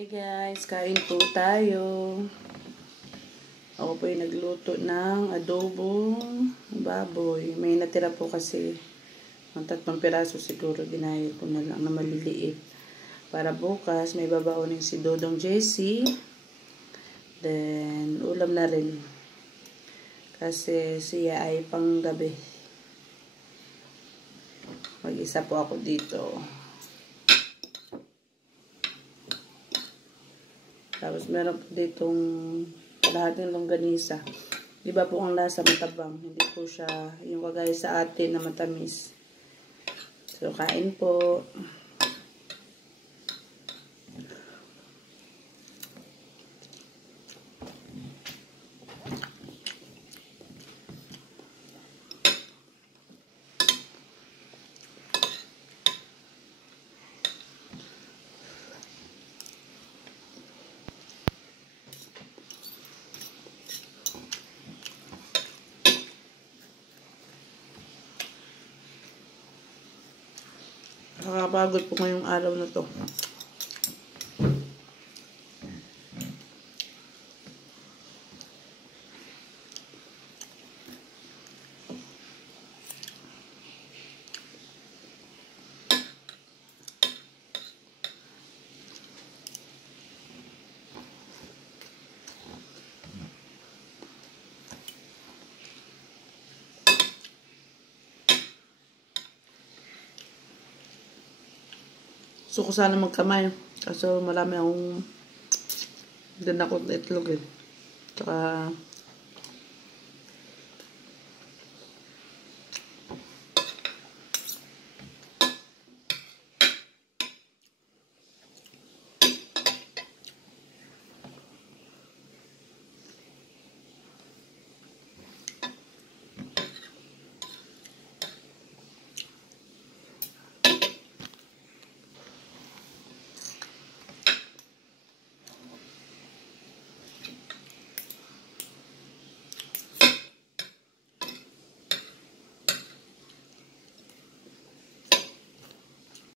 Hi guys, kain po tayo. Ako po yung nagluto ng adobong baboy. May natira po kasi ng 3 piraso siguro. Ginaya ko na lang na maliliit. Para bukas may babaunin si Dodong Jessie. Then ulam na rin. Kasi siya ay panggabi. Mag-isa po ako dito. Tapos meron po ditong lahat ng longganisa. Diba po ang lasa matabang. Hindi po siya yung kagaya sa atin na matamis. So kain po. Nakakapagod po ngayong araw na to. Gusto ko sana magkamay. Kaso marami akong din ako itlog eh. Tsaka